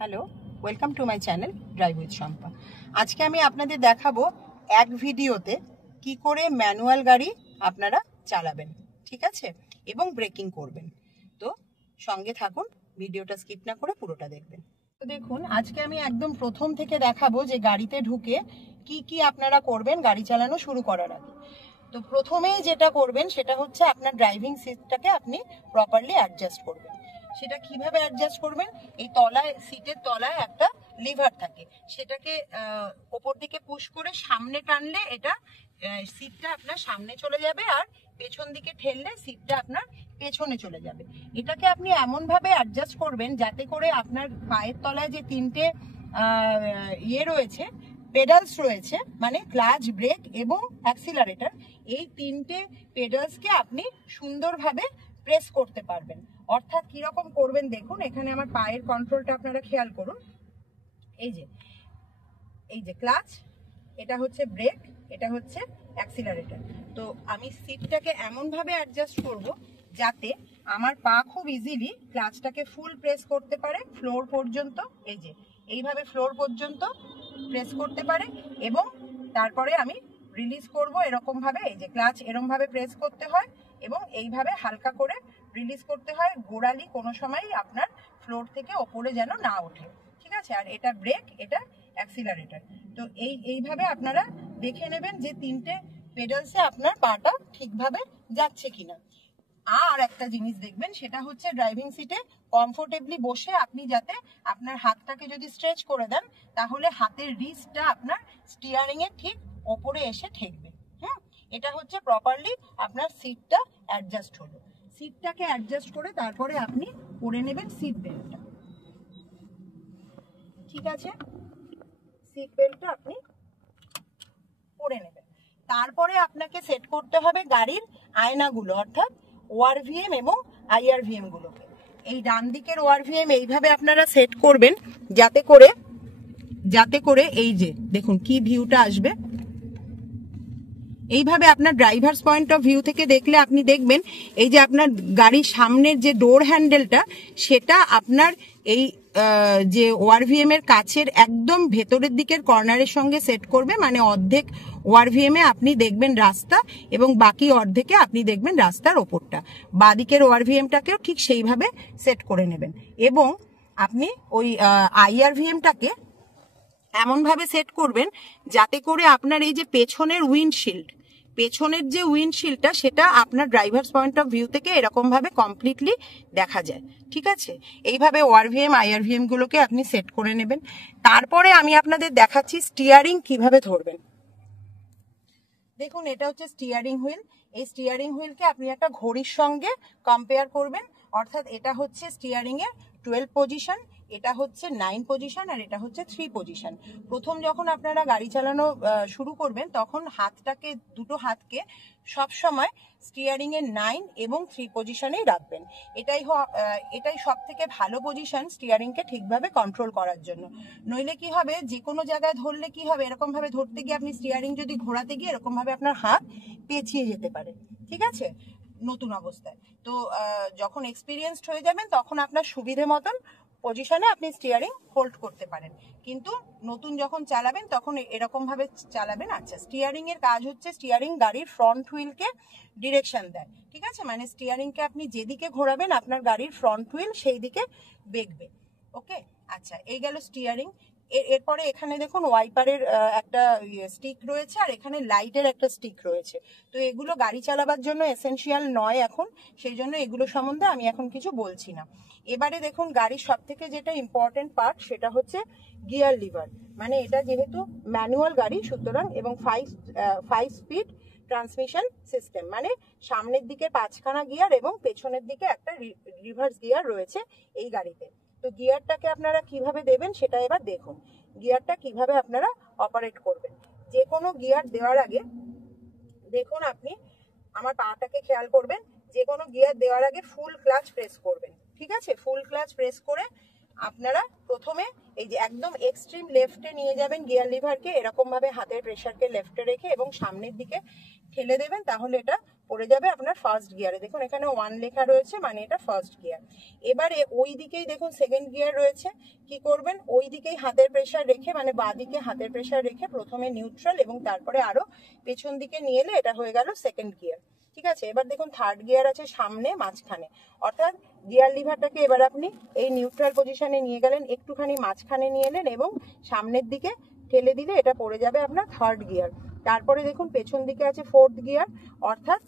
Hello, welcome to my channel drive with Shampa. আজকে আমি আপনাদের দেখাবো এক ভিডিওতে কি করে ম্যানুয়াল গাড়ি আপনারা চালাবেন, ঠিক আছে, এবং ব্রেকিং করবেন। তো সঙ্গে থাকুন, ভিডিওটা স্কিপ না করে পুরোটা দেখবেন। তো দেখুন, আজকে আমি একদম প্রথম থেকে দেখাবো যে গাড়িতে ঢুকে কি কি আপনারা করবেন গাড়ি চালানো শুরু করার আগে। তো প্রথমেই যেটা করবেন সেটা হচ্ছে আপনার ড্রাইভিং সিটটাকে আপনি প্রপারলি অ্যাডজাস্ট করবেন। সেটা কিভাবে অ্যাডজাস্ট করবেন? এই তলায়, সিটের তলায় একটা লিভার থাকে, সেটাকে ওপর দিকে পুশ করে সামনে টানলে এটা সিটটা আপনার সামনে চলে যাবে, আর পেছন দিকে ঠেললে সিটটা আপনার পেছনে চলে যাবে। এটাকে আপনি এমনভাবে অ্যাডজাস্ট করবেন যাতে করে আপনার পায়ের তলায় যে তিনটে রয়েছে, পেডালস রয়েছে, মানে ক্লাচ, ব্রেক এবং অ্যাক্সিলারেটর, এই তিনটে পেডালসকে আপনি সুন্দরভাবে প্রেস করতে পারবেন। অর্থাৎ কিরকম করবেন দেখুন, এখানে আমার পায়ের কন্ট্রোলটা আপনারা খেয়াল করুন। এই যে ক্লাচ, এটা হচ্ছে ব্রেক, এটা হচ্ছে অ্যাক্সিলারেটর। তো আমি সিটটাকে এমনভাবে অ্যাডজাস্ট করব যাতে আমার পা খুব ইজিলি ক্লাচটাকে ফুল প্রেস করতে পারে ফ্লোর পর্যন্ত। এই যে এইভাবে ফ্লোর পর্যন্ত প্রেস করতে পারে, এবং তারপরে আমি রিলিজ করব এরকম ভাবে। এই যে ক্লাচ এরকম ভাবে প্রেস করতে হয় এবং এইভাবে হালকা করে রিলিজ করতে হয়। গোড়ালি কোনো সময়ই আপনার ফ্লোর থেকে ওপরে যেন না ওঠে, ঠিক আছে। আর এটা ব্রেক, এটা অ্যাক্সিলারেটর। তো এইভাবে আপনারা দেখে নেবেন যে তিনটে পেডালসে আপনার পাটা ঠিকভাবে যাচ্ছে কিনা। আর একটা জিনিস দেখবেন, সেটা হচ্ছে ড্রাইভিং সিটে কমফোর্টেবলি বসে আপনি যাতে আপনার হাতটাকে যদি স্ট্রেচ করে দেন, তাহলে হাতের রিস্টটা আপনার স্টিয়ারিং এর ঠিক ওপরে এসে ঠেকবে। এটা হচ্ছে প্রপারলি আপনার সিটটা অ্যাডজাস্ট হলো। সিটটাকে অ্যাডজাস্ট করে তারপরে আপনি পরে নেবেন সিট বেল্টটা, ঠিক আছে। সিট বেল্টটা আপনি পরে নেবেন। তারপরে আপনাকে সেট করতে হবে গাড়ির আয়নাগুলো, অর্থাৎ ওআরভিএম এবং আইআরভিএম গুলোকে। এই ডান দিকের ওআরভিএম এইভাবে আপনারা সেট করবেন যাতে করে এই যে দেখুন কি ভিউটা আসবে। এইভাবে আপনার ড্রাইভার্স পয়েন্ট অফ ভিউ থেকে দেখলে আপনি দেখবেন এই যে আপনার গাড়ির সামনের যে ডোর হ্যান্ডেলটা, সেটা আপনার এই যে ওআরভিএম এর কাছের একদম ভেতরের দিকের কর্নারের সঙ্গে সেট করবে। মানে অর্ধেক ওআরভিএম এ আপনি দেখবেন রাস্তা এবং বাকি অর্ধেকে আপনি দেখবেন রাস্তার ওপরটা। বাদিকের ওআরভিএমটাকেও ঠিক সেইভাবে সেট করে নেবেন, এবং আপনি ওই আইআরভিএমটাকে এমন ভাবে সেট করবেন যাতে করে আপনার এই যে পেছনের যে উইন্ডশিল্ডটা, সেটা আপনার ড্রাইভার্স পয়েন্ট অফ ভিউ থেকে এরকম ভাবে কমপ্লিটলি দেখা যায়, ঠিক আছে। এইভাবে ওআরভিএম আইআরভিএম গুলোকে আপনি সেট করে নেবেন। তারপরে আমি আপনাদের দেখাচ্ছি স্টিয়ারিং কিভাবে ধরবেন। দেখুন, এটা হচ্ছে স্টিয়ারিং হুইল। এই স্টিয়ারিং হুইলকে আপনি একটা ঘড়ির সঙ্গে কম্পেয়ার করবেন। অর্থাৎ এটা হচ্ছে স্টিয়ারিং এর 12 পজিশন, এটা হচ্ছে 9 পজিশন, আর এটা হচ্ছে 3 পজিশন। প্রথম যখন আপনারা গাড়ি চালানো শুরু করবেন, তখন দুটো হাতকে সবসময় স্টিয়ারিং এর 9 এবং 3 পজিশনেই রাখবেন। এটাই সব থেকে ভালো পজিশন স্টিয়ারিংকে ঠিকভাবে কন্ট্রোল করার জন্য। নইলে কি হবে, যে কোনো জায়গায় ধরলে কি হবে, এরকম ভাবে ধরতে গিয়ে আপনি স্টিয়ারিং যদি ঘোরাতে গিয়ে এরকম ভাবে আপনার হাত পেঁচিয়ে যেতে পারে, ঠিক আছে, নতুন অবস্থায়। তো যখন এক্সপিরিয়েন্সড হয়ে যাবেন, তখন আপনার সুবিধে মতন পজিশনে আপনি স্টিয়ারিং হোল্ড করতে পারেন। কিন্তু নতুন যখন চালাবেন তখন এরকম ভাবে চালাবেন। আচ্ছা, স্টিয়ারিং এর কাজ হচ্ছে, স্টিয়ারিং গাড়ির ফ্রন্ট হুইলকে ডিরেকশন দেয়, ঠিক আছে। মানে স্টিয়ারিংকে আপনি যেদিকে ঘোরাবেন আপনার গাড়ির ফ্রন্ট হুইল সেই দিকে বেঁকবে। ওকে, আচ্ছা, এই গেল স্টিয়ারিং। এরপরে এখানে দেখুন ওয়াইপারের একটা স্টিক রয়েছে, আর এখানে লাইটের একটা স্টিক রয়েছে। তো এগুলো গাড়ি চালাবার জন্য এসেনশিয়াল নয় এখন, সেই জন্য এগুলো সম্বন্ধে আমি এখন কিছু বলছি না। এবারে দেখুন, গাড়ির সব থেকে যেটা ইম্পর্টেন্ট পার্ট, সেটা হচ্ছে গিয়ার লিভার। মানে এটা যেহেতু ম্যানুয়াল গাড়ি, সুতরাং, এবং 5 স্পিড ট্রান্সমিশন সিস্টেম, মানে সামনের দিকে 5খানা গিয়ার এবং পেছনের দিকে একটা রিভার্স গিয়ার রয়েছে এই গাড়িতে। তো গিয়ারটাকে আপনারা কিভাবে দেবেন সেটা এবার দেখুন। গিয়ারটা কিভাবে আপনারা অপারেট করবেন। যে কোনো গিয়ার দেওয়ার আগে দেখুন, আপনি আমার পাটাকে খেয়াল করবেন, যে কোনো গিয়ার দেওয়ার আগে ফুল ক্লাচ প্রেস করবেন, ঠিক আছে। ফুল ক্লাচ প্রেস করে আপনারা প্রথমে এই যে একদম এক্সট্রিম লেফটে নিয়ে যাবেন গিয়ার লিভারকে, এরকম ভাবে হাতের প্রেসারকে লেফটে রেখে এবং সামনের দিকে ঠেলে দেবেন, তাহলে এটা পড়ে যাবে আপনার ফার্স্ট গিয়ারে। দেখুন এখানে 1 লেখা রয়েছে, মানে এটা ফার্স্ট গিয়ার। এবারে ওই দিকেই দেখুন সেকেন্ড গিয়ার রয়েছে। কি করবেন, ওই দিকেই হাতের প্রেসার রেখে, মানে বাঁ দিকে হাতের প্রেসার রেখে প্রথমে নিউট্রাল এবং তারপরে আরো পেছন দিকে নিয়ে এলে এটা হয়ে গেল সেকেন্ড গিয়ার। ঠিক আছে, এবার দেখুন থার্ড গিয়ার আছে সামনে মাঝখানে, অর্থাৎ গিয়ার লিভারটাকে এবার আপনি এই নিউট্রাল পজিশনে নিয়ে গেলেন, একটুখানি মাঝখানে নিয়ে এলেন এবং সামনের দিকে ঠেলে দিলে এটা পড়ে যাবে আপনার থার্ড গিয়ার। তারপরে দেখুন পেছন দিকে আছে ফোর্থ গিয়ার, অর্থাৎ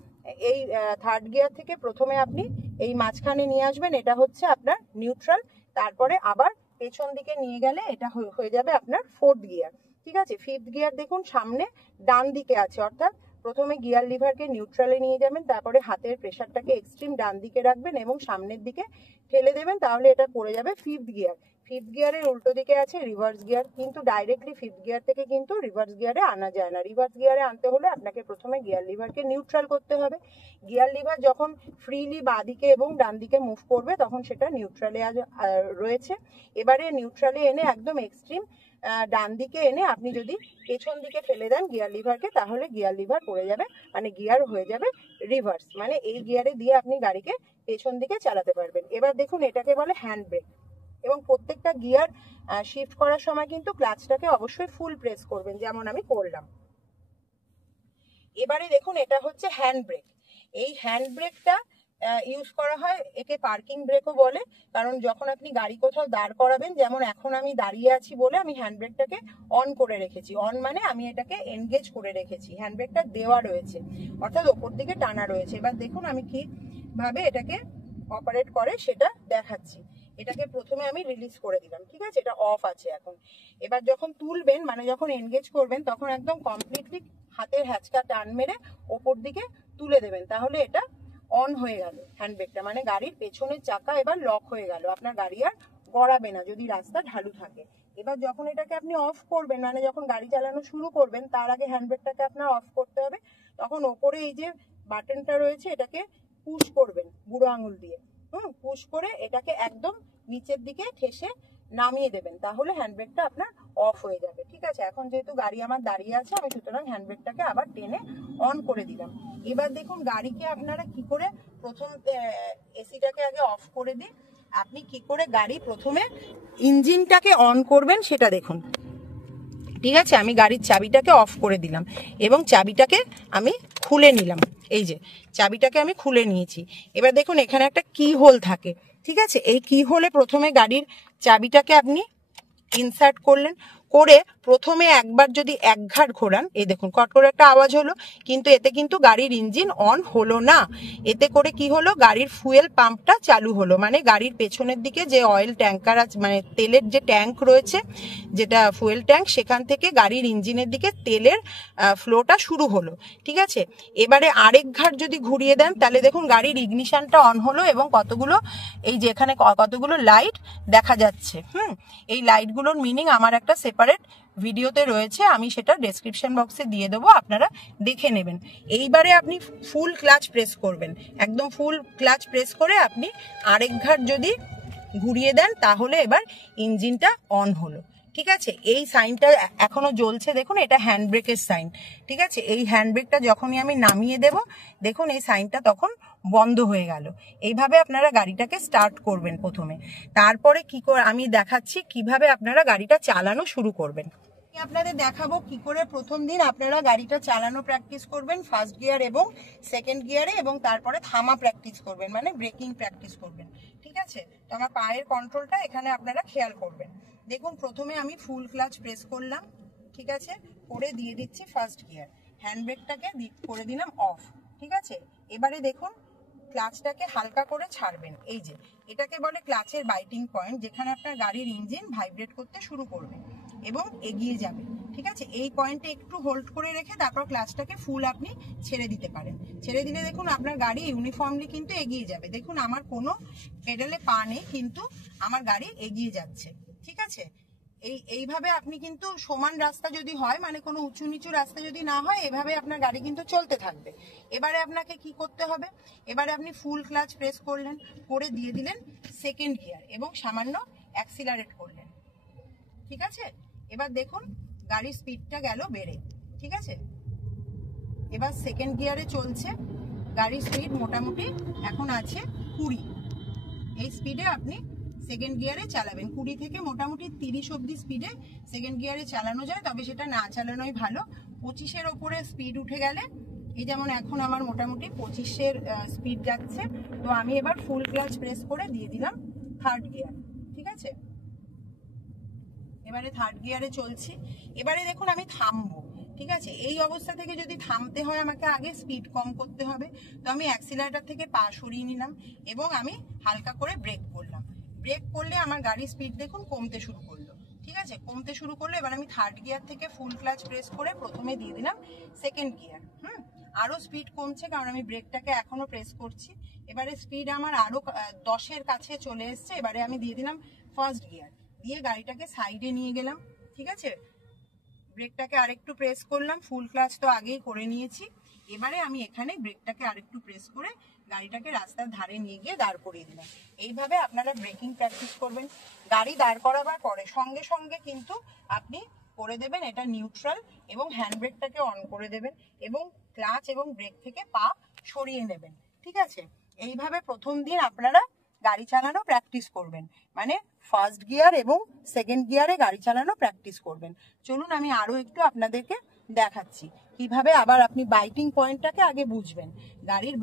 এই থার্ড গিয়ার থেকে প্রথমে আপনি এই মাঝখানে নিয়ে আসবেন, এটা হচ্ছে আপনার নিউট্রাল। তারপরে আবার পেছন দিকে নিয়ে গেলে এটা হয়ে যাবে আপনার ফোর্থ গিয়ার। ঠিক আছে, ফিফথ গিয়ার দেখুন সামনে ডান দিকে আছে, অর্থাৎ প্রথমে গিয়ার লিভারকে নিউট্রালে নিয়ে যাবেন, তারপরে হাতের প্রেসারটাকে এক্সট্রিম ডান দিকে রাখবেন এবং সামনের দিকে ঠেলে দেবেন, তাহলে এটা পড়ে যাবে ফিফথ গিয়ার। ফিফথ গিয়ারের উল্টো দিকে আছে রিভার্স গিয়ার, কিন্তু ডাইরেক্টলি ফিফথ গিয়ার থেকে কিন্তু রিভার্স গিয়ারে আনা যায় না। রিভার্স গিয়ারে আনতে হলে আপনাকে প্রথমে গিয়ার লিভারকে নিউট্রাল করতে হবে। গিয়ার লিভার যখন ফ্রিলি বাঁদিকে এবং ডান দিকে মুভ করবে তখন সেটা নিউট্রালে রয়েছে। এবারে নিউট্রালে এনে একদম এক্সট্রিম ডান দিকে এনে আপনি যদি পেছন দিকে ফেলে দেন গিয়ার লিভারকে, তাহলে গিয়ার লিভার পড়ে যাবে, মানে গিয়ার হয়ে যাবে রিভার্স, মানে এই গিয়ারে দিয়ে আপনি গাড়িকে পেছন দিকে চালাতে পারবেন। এবার দেখুন এটাকে বলে হ্যান্ড ব্রেক, এবং প্রত্যেকটা গিয়ার শিফট করার সময় কিন্তু ক্লাচটাকে অবশ্যই ফুল প্রেস করবেন, যেমন আমি করলাম। এবারে দেখুন এটা হচ্ছে হ্যান্ড ব্রেক। এই হ্যান্ড ব্রেকটা ইউজ করা হয়, একে পার্কিং ব্রেকও বলে, কারণ যখন আপনি গাড়ি কোথাও দাঁড় করাবেন, যেমন এখন আমি দাঁড়িয়ে আছি বলে আমি হ্যান্ড ব্রেকটাকে অন করে রেখেছি। অন মানে আমি এটাকে এনগেজ করে রেখেছি, হ্যান্ড ব্রেকটা দেওয়া রয়েছে, অর্থাৎ ওপর দিকে টানা রয়েছে। এবার দেখুন আমি কিভাবে এটাকে অপারেট করে সেটা দেখাচ্ছি। এটাকে প্রথমে আমি রিলিজ করে দিলাম, ঠিক আছে, এটা অফ আছে এখন। এবার যখন তুলবেন, মানে যখন এনগেজ করবেন, তখন একদম কমপ্লিটলি হাতের হ্যাচকা টান মেরে ওপর দিকে তুলে দেবেন, তাহলে এটা অন হয়ে গেল হ্যান্ড ব্রেকটা, মানে গাড়ির পেছনের চাকা এবার লক হয়ে গেল, আপনার গাড়ি আর গড়াবে না যদি রাস্তা ঢালু থাকে। এবার যখন এটাকে আপনি অফ করবেন, মানে যখন গাড়ি চালানো শুরু করবেন, তার আগে হ্যান্ড ব্রেকটাকে আপনার অফ করতে হবে। তখন ওপরে এই যে বাটনটা রয়েছে এটাকে পুশ করবেন বুড়ো আঙুল দিয়ে, পুশ করে এটাকে একদম নিচের দিকে ঠেসে নামিয়ে দেবেন, তাহলে হ্যান্ড ব্রেকটা আপনার অফ হয়ে যাবে। ঠিক আছে, এখন যেহেতু গাড়ি আমার দাঁড়িয়ে আছে, আমি সুতরাং হ্যান্ড ব্রেকটাকে আবার টেনে অন করে দিলাম। এবার দেখুন গাড়িকে আপনারা কি করে, প্রথম এসিটাকে আগে অফ করে দিন, আপনি কি করে গাড়ি প্রথমে ইঞ্জিনটাকে অন করবেন সেটা দেখুন। ঠিক আছে, আমি গাড়ির চাবিটাকে অফ করে দিলাম এবং চাবিটাকে আমি খুলে নিলাম, এই যে চাবিটাকে আমি খুলে নিয়েছি। এবার দেখুন এখানে একটা কি হোল থাকে, ঠিক আছে, এই কি হোলে প্রথমে গাড়ির চাবিটাকে আপনি ইনসার্ট করলেন, করে প্রথমে একবার যদি এক ঘাট ঘোরান, এই দেখুন কট করে একটা আওয়াজ হলো, কিন্তু এতে কিন্তু গাড়ির ইঞ্জিন অন হলো না। এতে করে কি হলো, গাড়ির ফুয়েল পাম্পটা চালু হলো, মানে গাড়ির পেছনের দিকে যে অয়েল ট্যাঙ্কার আছে, মানে তেলের যে ট্যাঙ্ক রয়েছে, যেটা ফুয়েল ট্যাঙ্ক, সেখান থেকে গাড়ির ইঞ্জিনের দিকে তেলের ফ্লোটা শুরু হলো। ঠিক আছে, এবারে আরেক ঘাট যদি ঘুরিয়ে দেন, তাহলে দেখুন গাড়ির ইগনিশনটা অন হলো এবং কতগুলো, এই যে এখানে কতগুলো লাইট দেখা যাচ্ছে। এই লাইটগুলোর মিনিং আমার একটা সেপারেট ভিডিওতে রয়েছে, আমি সেটা ডেসক্রিপশন বক্সে দিয়ে দেবো, আপনারা দেখে নেবেন। এইবারে আপনি ফুল ক্লাচ প্রেস করবেন, একদম ফুল ক্লাচ প্রেস করে আপনি আরেক ঘাট যদি ঘুরিয়ে দেন, তাহলে এবার ইঞ্জিনটা অন হলো। ঠিক আছে, এই সাইনটা এখনো জ্বলছে, দেখুন এটা হ্যান্ড ব্রেকের সাইন। ঠিক আছে, এই হ্যান্ড ব্রেকটা যখনই আমি নামিয়ে দেব, দেখুন এই সাইনটা তখন বন্ধ হয়ে গেল। এইভাবে আপনারা গাড়িটাকে স্টার্ট করবেন প্রথমে, তারপরে কি করে আমি দেখাচ্ছি কিভাবে আপনারা গাড়িটা চালানো শুরু করবেন। আপনাদের দেখাবো কি করে প্রথম দিন আপনারা গাড়িটা চালানো প্র্যাকটিস করবেন ফার্স্ট গিয়ার এবং সেকেন্ড গিয়ারে, এবং তারপরে থামা প্র্যাকটিস করবেন, মানে ব্রেকিং প্র্যাকটিস করবেন। ঠিক আছে, তো আমার পায়ের কন্ট্রোলটা এখানে আপনারা খেয়াল করবেন। দেখুন প্রথমে আমি ফুল ক্লাচ প্রেস করলাম, ঠিক আছে, করে দিয়ে দিচ্ছি ফার্স্ট গিয়ার, হ্যান্ড ব্রেকটাকে করে দিলাম অফ। ঠিক আছে, এবারে দেখুন ক্লাচটাকে হালকা করে ছাড়বেন, এই যে এটাকে বলে ক্লাচের বাইটিং পয়েন্ট, যেখানে আপনার গাড়ির ইঞ্জিন ভাইব্রেট করতে শুরু করবে এবং এগিয়ে যাবে। ঠিক আছে, এই পয়েন্টে একটু হোল্ড করে রেখে তারপর ক্লাচটাকে ফুল আপনি ছেড়ে দিতে পারেন। ছেড়ে দিলে দেখুন আপনার গাড়ি ইউনিফর্মলি কিন্তু এগিয়ে যাবে। দেখুন আমার কোনো পেডালে পা নেই, কিন্তু আমার গাড়ি এগিয়ে যাচ্ছে। ঠিক আছে, এইভাবে আপনি কিন্তু সমান রাস্তা যদি হয়, মানে কোনো উঁচু নিচু রাস্তা যদি না হয়, এভাবে আপনার গাড়ি কিন্তু চলতে থাকবে। এবারে আপনাকে কি করতে হবে, এবারে আপনি ফুল ক্লাচ প্রেস করলেন, করে দিয়ে দিলেন সেকেন্ড গিয়ার এবং সামান্য অ্যাক্সিলারেট করলেন। ঠিক আছে, এবার দেখুন গাড়ির স্পিডটা গেল বেড়ে। ঠিক আছে, এবার সেকেন্ড গিয়ারে চলছে, গাড়ির স্পিড মোটামুটি এখন আছে 20। এই স্পিডে আপনি সেকেন্ড গিয়ারে চালাবেন। 20 থেকে মোটামুটি 30 অব্দি স্পিডে সেকেন্ড গিয়ারে চালানো যায়, তবে সেটা না চালানোই ভালো। 25-এর ওপরে স্পিড উঠে গেলে, এই যেমন এখন আমার মোটামুটি 25-এর স্পিড যাচ্ছে, তো আমি এবার ফুল ক্লাচ প্রেস করে দিয়ে দিলাম থার্ড গিয়ার। ঠিক আছে, এবারে থার্ড গিয়ারে চলছি। এবারে দেখুন আমি থামবো। ঠিক আছে, এই অবস্থা থেকে যদি থামতে হয় আমাকে আগে স্পিড কম করতে হবে, তো আমি অ্যাক্সিলারেটর থেকে পা সরিয়ে নিলাম এবং আমি হালকা করে ব্রেক করলাম। ব্রেক করলে আমার গাড়ির স্পিড দেখুন কমতে শুরু করলো। ঠিক আছে, কমতে শুরু করলো। এবার আমি থার্ড গিয়ার থেকে ফুল ক্লাচ প্রেস করে প্রথমে দিয়ে দিলাম সেকেন্ড গিয়ার। আরো স্পিড কমছে কারণ আমি ব্রেকটাকে এখনো প্রেস করছি। এবারে স্পিড আমার আরো 10-এর কাছে চলে এসছে। এবারে আমি দিয়ে দিলাম ফার্স্ট গিয়ার, দিয়ে গাড়িটাকে সাইডে নিয়ে গেলাম। ঠিক আছে, ব্রেকটাকে আরেকটু প্রেস করলাম, ফুল ক্লাচ তো আগেই করে নিয়েছি। এবারে আমি এখানে ব্রেকটাকে আরেকটু প্রেস করে গাড়িটাকে রাস্তার ধারে নিয়ে গিয়ে দাঁড় করিয়ে দিলাম। এইভাবে আপনারা ব্রেকিং প্র্যাকটিস করবেন। গাড়ি দাঁড় করাবার পরে সঙ্গে সঙ্গে কিন্তু আপনি করে দেবেন এটা নিউট্রাল, এবং হ্যান্ড ব্রেকটাকে অন করে দেবেন এবং ক্লাচ এবং ব্রেক থেকে পা সরিয়ে নেবেন। ঠিক আছে, এইভাবে প্রথম দিন আপনারা গাড়ি চালানো প্র্যাকটিস করবেন, মানে ফার্স্ট গিয়ার এবং সেকেন্ড গিয়ারে গাড়ি চালানো প্র্যাকটিস করবেন। চলুন আমি আরো একটু আপনাদেরকে দেখাচ্ছি কিভাবে আবার আপনি বাইটিং পয়েন্টটাকে আগে বুঝবেন। গাড়ির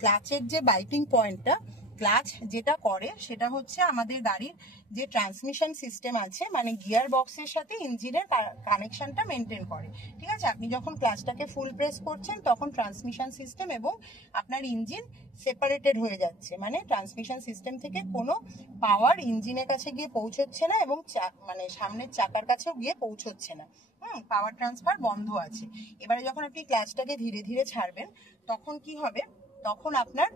ক্লাচের যে বাইটিং পয়েন্টটা, ক্লাচ যেটা করে সেটা হচ্ছে আমাদের গাড়ির যে ট্রান্সমিশন সিস্টেম আছে, মানে গিয়ার বক্সের সাথে ইঞ্জিনের কানেকশনটা মেনটেন করে। ঠিক আছে, আপনি যখন ক্লাচটাকে ফুল প্রেস করছেন তখন ট্রান্সমিশন সিস্টেম এবং আপনার ইঞ্জিন সেপারেটেড হয়ে যাচ্ছে, মানে ট্রান্সমিশন সিস্টেম থেকে কোনো পাওয়ার ইঞ্জিনের কাছে গিয়ে পৌঁছচ্ছে না এবং মানে সামনের চাকার কাছেও গিয়ে পৌঁছচ্ছে না। পাওয়ার ট্রান্সফার বন্ধ আছে। এবারে যখন আপনি ক্লাচটাকে ধীরে ধীরে ছাড়বেন তখন কি হবে, তখন আপনার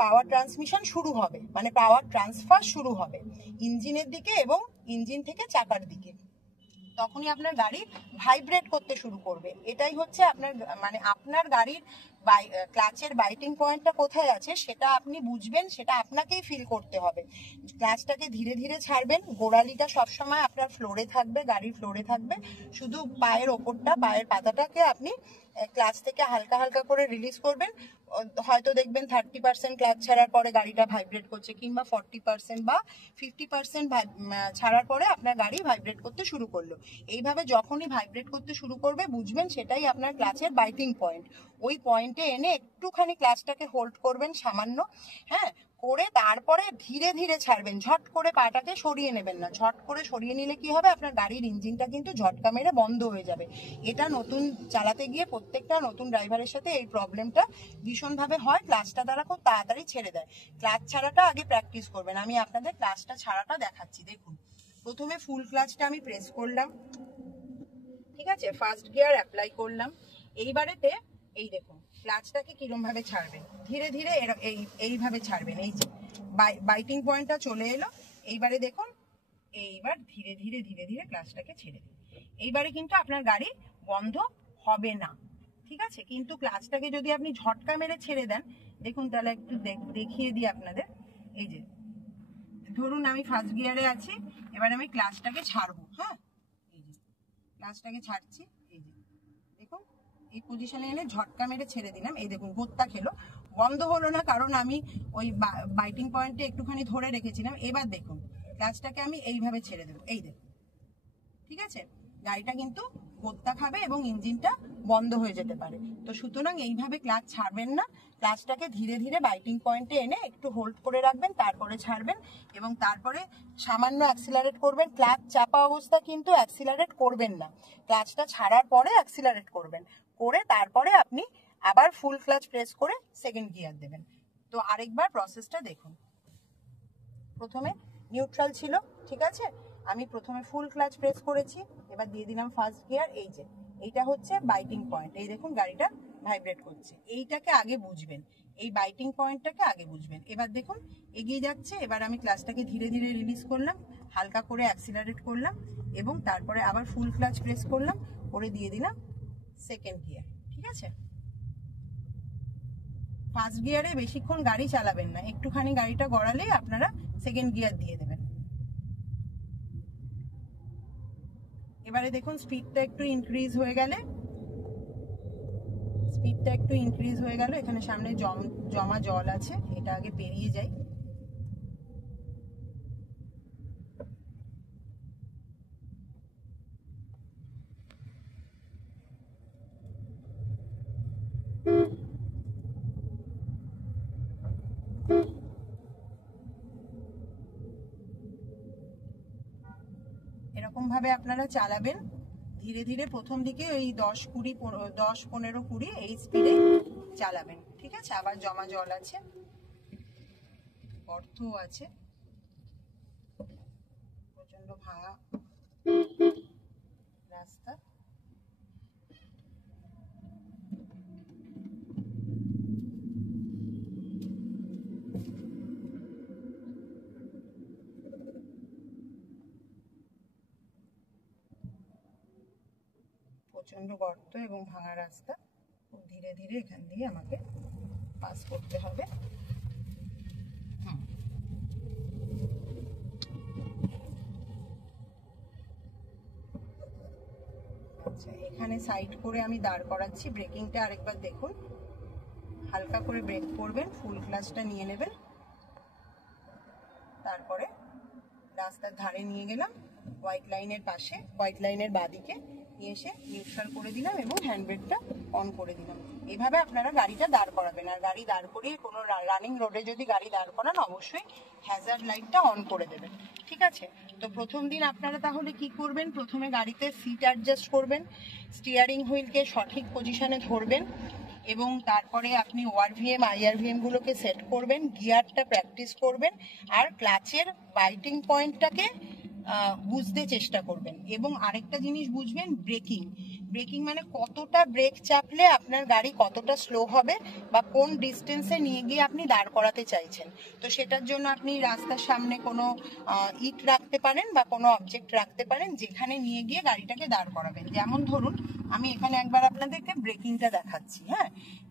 পাওয়ার ট্রান্সমিশন শুরু হবে, মানে পাওয়ার ট্রান্সফার শুরু হবে ইঞ্জিনের দিকে এবং ইঞ্জিন থেকে চাকার দিকে। তখনই আপনার গাড়ি ভাইব্রেট করতে শুরু করবে। এটাই হচ্ছে আপনার মানে আপনার গাড়ির ক্লাচের বাইটিং পয়েন্টটা কোথায় আছে সেটা আপনি বুঝবেন, সেটা আপনাকেই ফিল করতে হবে। ক্লাচটাকে ধীরে ধীরে ছাড়বেন, গোড়ালিটা সবসময় আপনার ফ্লোরে থাকবে, গাড়ির ফ্লোরে থাকবে। শুধু পায়ের ওপরটা, পায়ের পাতাটাকে আপনি ক্লাচ থেকে হালকা হালকা করে রিলিজ করবেন। হয়তো দেখবেন 30% ক্লাচ ছাড়ার পরে গাড়িটা ভাইব্রেট করছে, কিংবা 40% বা 50% ছাড়ার পরে আপনার গাড়ি ভাইব্রেট করতে শুরু করলো। এইভাবে যখনই ভাইব্রেট করতে শুরু করবে বুঝবেন সেটাই আপনার ক্লাচের বাইটিং পয়েন্ট। ওই পয়েন্টে এনে একটুখানি ক্লাচটাকে হোল্ড করবেন সামান্য, হ্যাঁ, করে তারপরে ধীরে ধীরে ছাড়বেন। ঝট করে পাটাকে সরিয়ে নেবেন না। ঝট করে সরিয়ে নিলে কি হবে, আপনার গাড়ির ইঞ্জিনটা কিন্তু ঝটকা মেরে বন্ধ হয়ে যাবে। এটা নতুন চালাতে গিয়ে প্রত্যেকটা নতুন ড্রাইভারের সাথে এই প্রবলেমটা ভীষণভাবে হয়, ক্লাচটা তারা খুব তাড়াতাড়ি ছেড়ে দেয়। ক্লাচ ছাড়াটা আগে প্র্যাকটিস করবেন। আমি আপনাদের ক্লাচটা ছাড়াটা দেখাচ্ছি। দেখুন, প্রথমে ফুল ক্লাচটা আমি প্রেস করলাম। ঠিক আছে, ফার্স্ট গিয়ার অ্যাপ্লাই করলাম। এইবারেতে এই দেখুন ক্লাচটাকে কিরম ভাবে ছাড়বেন, ধীরে ধীরে এইভাবে ছাড়বেন। এই যে বাইটিং পয়েন্টটা চলে এলো। এইবারে দেখুন, এইবার ধীরে ধীরে ধীরে ধীরে ক্লাচটাকে ছেড়ে দিন। এইবারে কিন্তু আপনার গাড়ি বন্ধ হবে না। ঠিক আছে, কিন্তু ক্লাচটাকে যদি আপনি ঝটকা মেরে ছেড়ে দেন, দেখুন তাহলে একটু দেখিয়ে দিই আপনাদের। এই যে ধরুন আমি ফার্স্ট গিয়ারে আছি, এবার আমি ক্লাচটাকে ছাড়বো। হ্যাঁ, এই যে ক্লাচটাকে ছাড়ছি, এই যে দেখুন এই পজিশনে এনে ঝটকা মেরে ছেড়ে দিলাম। এই দেখুন গোত্তা খেলো, বন্ধ হলো না, কারণ আমি ওই বাইটিং পয়েন্টে একটুখানি ধরে রেখেছিলাম। এবার দেখুন ক্লাচটাকে আমি এইভাবে ছেড়ে দেবো, এই দেখুন। ঠিক আছে, গাড়িটা কিন্তু গোত্তা খাবে এবং ইঞ্জিনটা বন্ধ হয়ে যেতে পারে। তো সুতরাং এইভাবে ক্লাচ ছাড়বেন না। ক্লাচটাকে ধীরে ধীরে বাইটিং পয়েন্টে এনে একটু হোল্ড করে রাখবেন, তারপরে ছাড়বেন এবং তারপরে সামান্য অ্যাক্সিলারেট করবেন। ক্লাচ চাপা অবস্থা কিন্তু অ্যাক্সিলারেট করবেন না, ক্লাচটা ছাড়ার পরে অ্যাক্সিলারেট করবেন, করে তারপরে আপনি আবার ফুল ক্লাচ প্রেস করে সেকেন্ড গিয়ার দেবেন। তো আরেকবার প্রসেসটা দেখুন। প্রথমে নিউট্রাল ছিল, ঠিক আছে, আমি প্রথমে ফুল ক্লাচ প্রেস করেছি, এবার দিয়ে দিলাম ফার্স্ট গিয়ার। এই যে এইটা হচ্ছে বাইটিং পয়েন্ট, এই দেখুন গাড়িটা ভাইব্রেট করছে। এইটাকে আগে বুঝবেন, এই বাইটিং পয়েন্টটাকে আগে বুঝবেন। এবার দেখুন এগিয়ে যাচ্ছে। এবার আমি ক্লাচটাকে ধীরে ধীরে রিলিজ করলাম, হালকা করে অ্যাক্সিলারেট করলাম এবং তারপরে আবার ফুল ক্লাচ প্রেস করলাম, করে দিয়ে দিলাম সেকেন্ড গিয়ার। ঠিক আছে, ফার্স্ট গিয়ারে বেশিক্ষণ গাড়ি চালাবেন না, একটুখানি গাড়িটা গড়ালেই আপনারা সেকেন্ড গিয়ার দিয়ে দেবেন। এবারে দেখুন স্পিডটা একটু ইনক্রিজ হয়ে গেলে স্পিডটা একটু ইনক্রিজ হয়ে গেল। এখানে সামনে জমা জল আছে, এটা আগে পেরিয়ে যাই। এরকম ভাবে আপনারা চালাবেন ধীরে ধীরে। প্রথম দিকে ওই 10-15-20 এই স্পিডে চালাবেন, ঠিক আছে? আবার জমা জল আছে, গর্তও আছে, প্রচন্ড ভাঙা রাস্তা। প্রচন্ড গর্ত এবং ভাঙা রাস্তা, খুব ধীরে ধীরে এখান দিয়ে আমাকে পাস করতে হবে। আচ্ছা, এখানে সাইড করে আমি দাঁড় করাচ্ছি। ব্রেকিংটা আরেকবার দেখুন, হালকা করে ব্রেক করবেন, ফুল ক্লাচটা নিয়ে নেবেন, তারপরে রাস্তার ধারে নিয়ে গেলাম, হোয়াইট লাইনের পাশে, হোয়াইট লাইনের বাঁদিকে নিয়ে এসে নিউট্রাল করে দিলাম এবং হ্যান্ডব্রেকটা অন করে দিলাম। এইভাবে আপনারা গাড়িটা দাঁড় করাবেন। আর গাড়ি দাঁড় করিয়ে কোনো রানিং রোডে যদি গাড়ি দাঁড় করান, অবশ্যই হ্যাজার্ড লাইটটা অন করে দেবেন, ঠিক আছে? তো প্রথম দিন আপনারা তাহলে কি করবেন? প্রথমে গাড়িতে সিট অ্যাডজাস্ট করবেন, স্টিয়ারিং হুইলকে সঠিক পজিশনে ধরবেন এবং তারপরে আপনি ওআরভিএম আইআরভিএম গুলোকে সেট করবেন, গিয়ারটা প্র্যাকটিস করবেন আর ক্লাচের বাইটিং পয়েন্টটাকে বুঝতে চেষ্টা করবেন। এবং আরেকটা জিনিস বুঝবেন, ব্রেকিং মানে কতটা ব্রেক চাপলে আপনার গাড়ি কতটা স্লো হবে বা কোন ডিস্টেন্সে নিয়ে গিয়ে আপনি দাঁড় করাতে চাইছেন। তো সেটার জন্য আপনি রাস্তার সামনে কোনো ইট রাখতে পারেন বা কোনো অবজেক্ট রাখতে পারেন, যেখানে নিয়ে গিয়ে গাড়িটাকে দাঁড় করাবেন। যেমন ধরুন আমি এখানে একবার আপনাদেরকে ব্রেকিংটা দেখাচ্ছি। হ্যাঁ,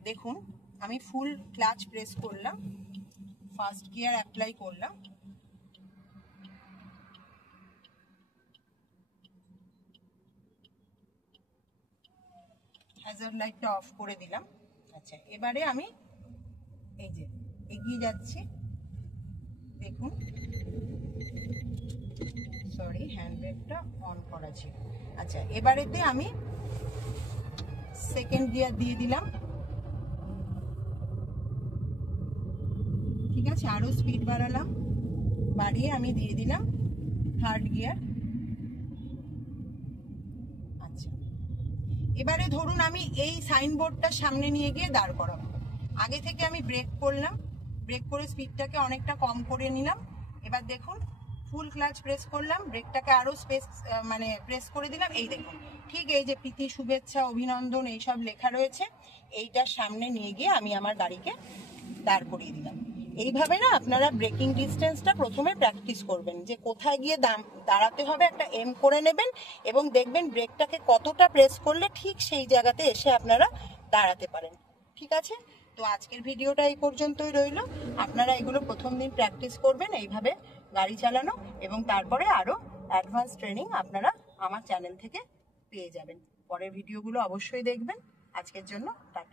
দেখুন আমি ফুল ক্লাচ প্রেস করলাম, ফার্স্ট গিয়ার অ্যাপ্লাই করলাম, হ্যাজার্ড লাইটটা অফ করে দিলাম। আচ্ছা, এবারে আমি এই যে এগিয়ে যাচ্ছি, দেখুন, সরি হ্যান্ডব্রেকটা অন করা ছিল। আচ্ছা, এবারেতে আমি সেকেন্ড গিয়ার দিয়ে দিলাম, ঠিক আছে? আরো স্পিড বাড়ালাম, বাড়িয়ে আমি দিয়ে দিলাম থার্ড গিয়ার। আচ্ছা, এবারে ধরুন আমি এই সাইনবোর্ডটা সামনে নিয়ে গিয়ে দাঁড় করাবো। আগে থেকে আমি ব্রেক করলাম, ব্রেক করে স্পিডটাকে অনেকটা কম করে নিলাম। এবার দেখুন ফুল ক্লাচ প্রেস করলাম, ব্রেকটাকে আরো প্রেস করে দিলাম। এই দেখুন, ঠিক এই যে প্রীতি, শুভেচ্ছা, অভিনন্দন এইসব লেখা রয়েছে, এইটার সামনে নিয়ে গিয়ে আমি আমার গাড়িকে দাঁড় করিয়ে দিলাম। এইভাবে না আপনারা ব্রেকিং ডিস্টেন্সটা প্রথমে প্র্যাকটিস করবেন, যে কোথায় গিয়ে দাঁড়াতে হবে একটা এম করে নেবেন এবং দেখবেন ব্রেকটাকে কতটা প্রেস করলে ঠিক সেই জায়গাতে এসে আপনারা দাঁড়াতে পারেন, ঠিক আছে? তো আজকের ভিডিওটা এই পর্যন্তই রইল। আপনারা এগুলো প্রথম দিন প্র্যাকটিস করবেন এইভাবে গাড়ি চালানো, এবং তারপরে আরো অ্যাডভান্স ট্রেনিং আপনারা আমার চ্যানেল থেকে পেয়ে যাবেন। পরের ভিডিওগুলো অবশ্যই দেখবেন। আজকের জন্য টাটা।